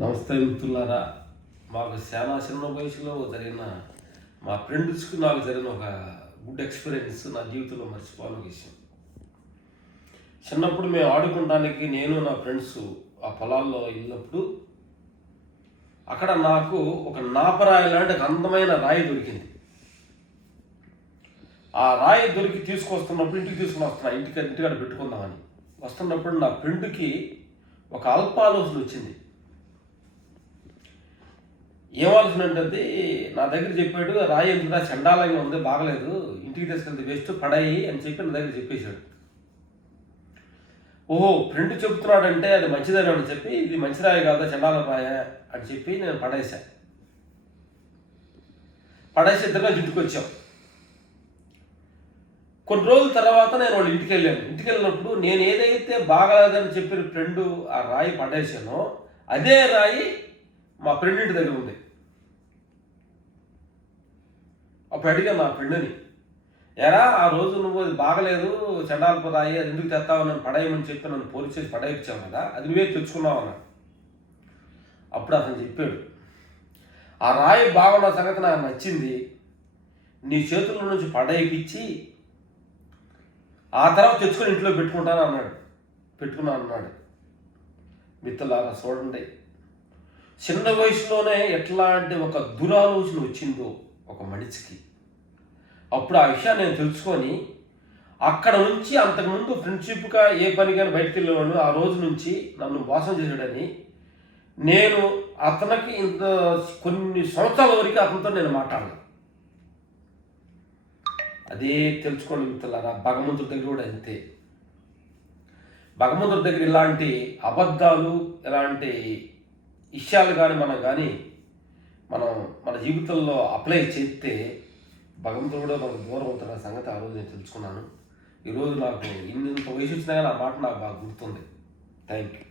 నమస్తే మిత్రులారా మాకు చాలా చిన్న వయసులో జరిగిన మా ఫ్రెండ్స్కి నాకు జరిగిన ఒక గుడ్ ఎక్స్పీరియన్స్ నా జీవితంలో మర్చిపోని విషయం. చిన్నప్పుడు మేము ఆడుకోవడానికి నేను నా ఫ్రెండ్స్ ఆ పొలాల్లో వెళ్ళినప్పుడు అక్కడ నాకు ఒక నాపరాయి లాంటి ఒక అందమైన రాయి దొరికింది. ఆ రాయి దొరికి తీసుకొస్తున్నప్పుడు ఇంటికి తీసుకుని వస్తున్నా ఇంటికి ఇంటికాడ పెట్టుకుందామని. వస్తున్నప్పుడు నా ఫ్రెండ్కి ఒక అల్పాలోచన వచ్చింది. ఏమాల్సిన నా దగ్గర చెప్పాడు రాయి చండాలంగా ఉంది బాగలేదు ఇంటికి తీసుకెళ్తే వేస్ట్ పడాయి అని చెప్పి నా దగ్గర చెప్పేశాడు. ఓహో ఫ్రెండ్ చెప్తున్నాడంటే అది మంచిదని? అని చెప్పి ఇది మంచి రాయి కాదా చండాల రాయ అని చెప్పి నేను పడేసా పడేసి ఇద్దరుగా జుట్టుకొచ్చాం వచ్చాం కొన్ని రోజుల తర్వాత నేను వాళ్ళ ఇంటికి వెళ్ళాను. ఇంటికి వెళ్ళినప్పుడు నేను ఏదైతే బాగలేదని చెప్పిన ఫ్రెండ్ ఆ రాయి పడేసానో అదే రాయి మా ఫ్రెండ్ ఇంటి దగ్గర ఉంది. అప్పుడు అడిగా మా ఫ్రెండ్ని ఎరా ఆ రోజు నువ్వు అది బాగలేదు చండాలపు రాయి అది ఎందుకు తెస్తావు నన్ను పడేయమని చెప్పి నన్ను పోలీస్ చేసి పడేయించావు కదా అది నువ్వే తెచ్చుకున్నావు అన్నాడు. అప్పుడు అతను చెప్పాడు ఆ రాయి బాగున్న సంగతి నాకు నచ్చింది నీ చేతుల నుంచి పడేయించి ఆ తర్వాత తెచ్చుకొని ఇంట్లో పెట్టుకుంటాను అన్నాడు. పెట్టుకున్నాను అన్నాడు. మిత్రులారా చూడండి. చిన్న వయసులోనే ఎట్లాంటి ఒక దురాలోచన వచ్చిందో ఒక మనిషికి. అప్పుడు ఆ విషయాన్ని నేను తెలుసుకొని అక్కడ నుంచి అంతకుముందు ఫ్రెండ్షిప్గా ఏ పనికైనా బయటకు వెళ్ళేవాడు ఆ రోజు నుంచి నన్ను మోసం చేశాడని నేను అతనికి ఇంత కొన్ని సంవత్సరాల వరకు అతనితో నేను మాట్లాడను. అదే తెలుసుకోండి మిత్రులారా భగవంతుడి దగ్గర కూడా అంతే. భగవంతుడి దగ్గర ఇలాంటి అబద్ధాలు ఇలాంటి విషయాలు కానీ మనం కానీ మనం మన జీవితంలో అప్లై చేస్తే భగవంతుడు కూడా మనకు దూరం అవుతున్న సంగతి ఆ రోజు నేను తెలుసుకున్నాను. ఈరోజు నాకు ఇంత వయసు వచ్చినా కానీ ఆ మాట నాకు బాగా గుర్తుంది. Thank you